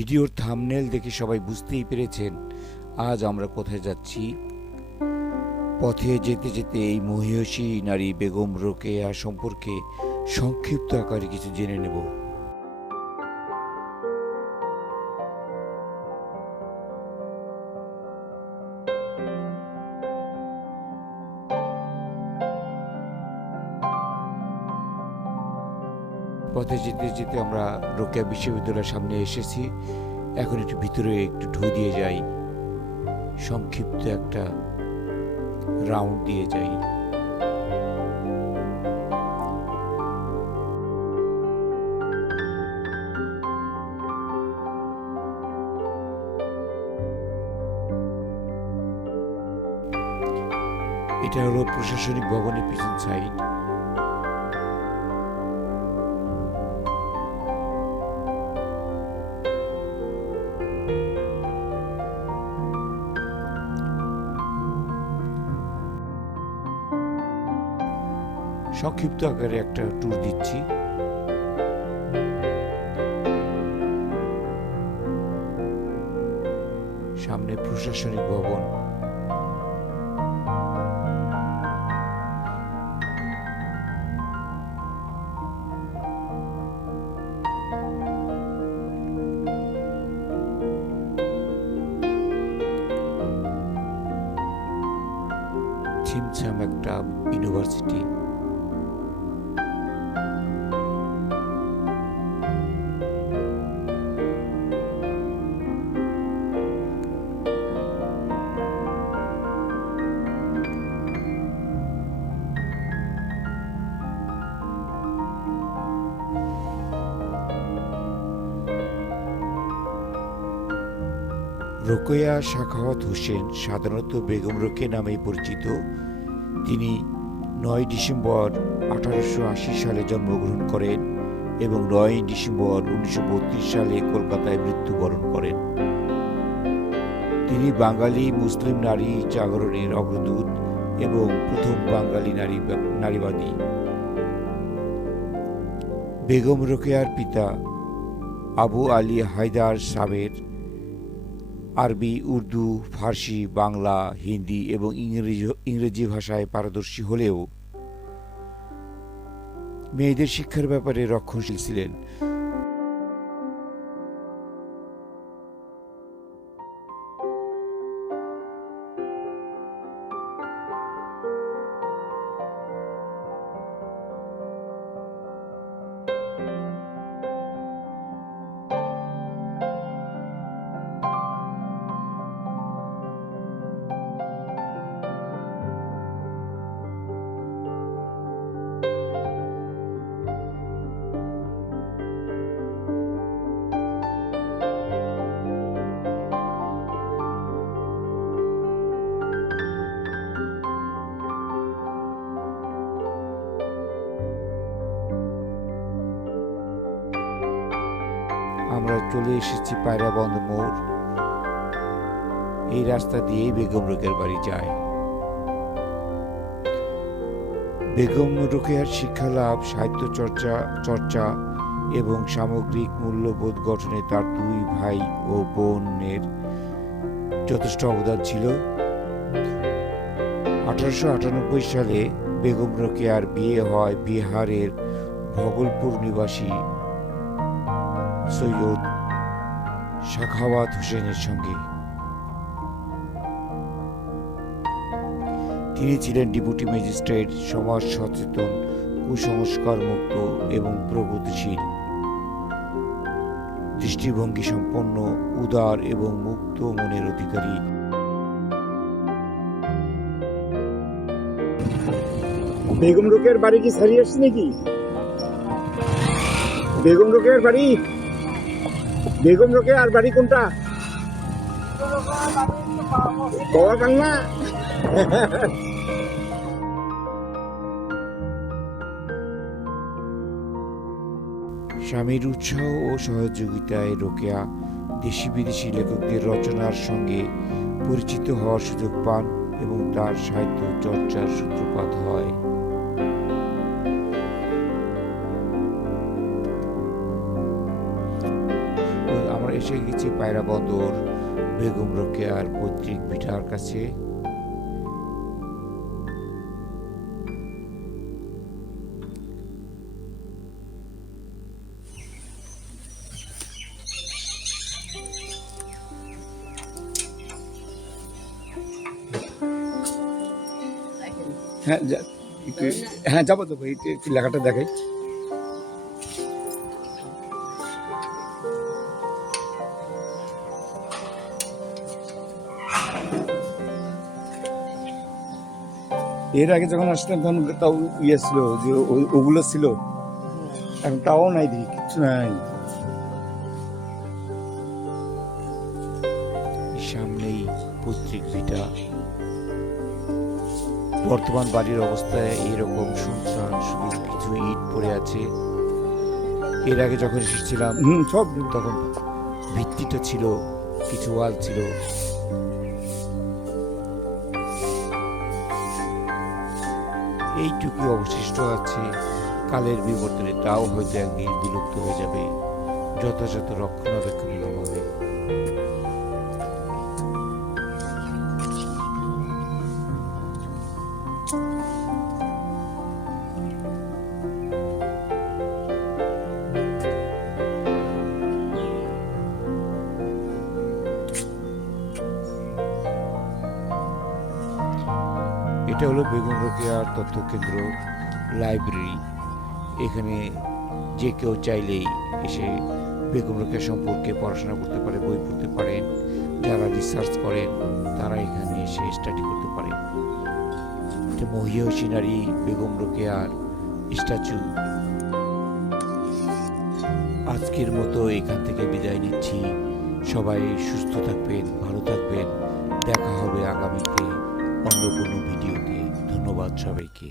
ভিডিওর থামনেল দেখে সবাই বুঝতেই পেরেছেন আজ আমরা কোথায় যাচ্ছি। পথে যেতে যেতে এই মহিষী নারী বেগম রোকেয়া সম্পর্কে সংক্ষিপ্ত আকারে কিছু জেনে নেব। পথে যেতে যেতে আমরা রোকেয়া বিশ্ববিদ্যালয়ের সামনে এসেছি। এখন একটু ভিতরে একটু ঢু দিয়ে যাই। সংক্ষিপ্ত একটা রাউন্ড দিয়ে যাই। এটা হলো প্রশাসনিক ভবনের পিছন সাইড সংক্ষিপ্ত আকারে একটা ট্যুর দিচ্ছি। সামনে প্রশাসনিক ভবন। ছিমছাম একটা ইউনিভার্সিটি। রোকেয়া শাখাওয়াত হোসেন সাধারণত বেগম রোকে নামেই পরিচিত। তিনি নয় ডিসেম্বর আঠারোশো আশি সালে জন্মগ্রহণ করেন এবং নয় ডিসেম্বর উনিশশো বত্রিশ সালে কলকাতায় মৃত্যুবরণ করেন। তিনি বাঙালি মুসলিম নারী জাগরণের অগ্রদূত এবং প্রথম বাঙালি নারী নারীবাদী। বেগম রোকেয়ার পিতা আবু আলী হায়দার সাবের আরবি, উর্দু, ফার্সি, বাংলা, হিন্দি এবং ইংরেজি ইংরেজি ভাষায় পারদর্শী হলেও মেয়েদের শিক্ষার ব্যাপারে রক্ষণশীল ছিলেন। চলে এসেছি পায়রাবন্ধ মোড়। এই রাস্তা দিয়েই বেগম রোকেয়ার বাড়ি যায়। বেগম রোকেয়ার শিক্ষা লাভ সাহিত্য চর্চা চর্চা এবং সামগ্রিক মূল্যবোধ গঠনে তার দুই ভাই ও বোনের যথেষ্ট অবদান ছিল। আঠারোশো আটানব্বই সালে বেগম রোকেয়ার বিয়ে হয় বিহারের ভগলপুর নিবাসী সৈয়দ শাখাওয়াত হোসেনের সঙ্গে। তিনি ছিলেন ডেপুটি ম্যাজিস্ট্রেট, সমাজ সচেতন, কুসংস্কার মুক্ত এবং প্রগতিশীল। দৃষ্টিভঙ্গি সম্পন্ন, উদার এবং মুক্ত মনের অধিকারী। বেগম রোকের বাড়ি কি ছাড়িয়ে আসছে নাকি? বেগম রোকের বাড়ি? বেগম রোকে আর বাড়ি কোনটা? স্বামীর উৎসাহ ও সহযোগিতায় রোকেয়া দেশি বিদেশি লেখকদের রচনার সঙ্গে পরিচিত হওয়ার সুযোগ পান এবং তার সাহিত্য চর্চার সূত্রপাত এসে গেছি পায়রা বন্দর বেগম রোকেয়ার পৈতৃক ভিটার কাছে। হ্যাঁ হ্যাঁ যাব তো ভাই লেখাটা দেখাই। এর আগে যখন আসতাম তখন তাও ইয়ে ছিল যে ওগুলো ছিল। এখন তাও নাই দেখি কিচ্ছু নাই। সামনেই পৈতৃক ভিটা বর্তমান বাড়ির অবস্থায় এরকম শুনশান শুধু কিছু ইট পড়ে আছে। এর আগে যখন এসেছিলাম হুম সব। তখন ভিত্তিটা ছিল কিছু ওয়াল ছিল। এইটুকু অবশিষ্ট আছে। কালের বিবর্তনে তাও হয়তো একদিন বিলুপ্ত হয়ে যাবে। যথাযথ রক্ষণাবেক্ষণের এটা হলো বেগুন রোকেয়ার তথ্য কেন্দ্র লাইব্রেরি। এখানে যে কেউ চাইলেই এসে বেগম রোকেয়া সম্পর্কে পড়াশোনা করতে পারে, বই পড়তে পারেন যারা রিসার্চ করেন, তারা এখানে এসে স্টাডি করতে পারেন এটা মহিয়সী নারী বেগম রোকেয়ার স্ট্যাচু আজকের মতো এখান থেকে বিদায় নিচ্ছি। সবাই সুস্থ থাকবেন, ভালো থাকবেন। দেখা হবে আগামীতে। অন্য কোনো ভিডিওতে ধন্যবাদ সবাইকে।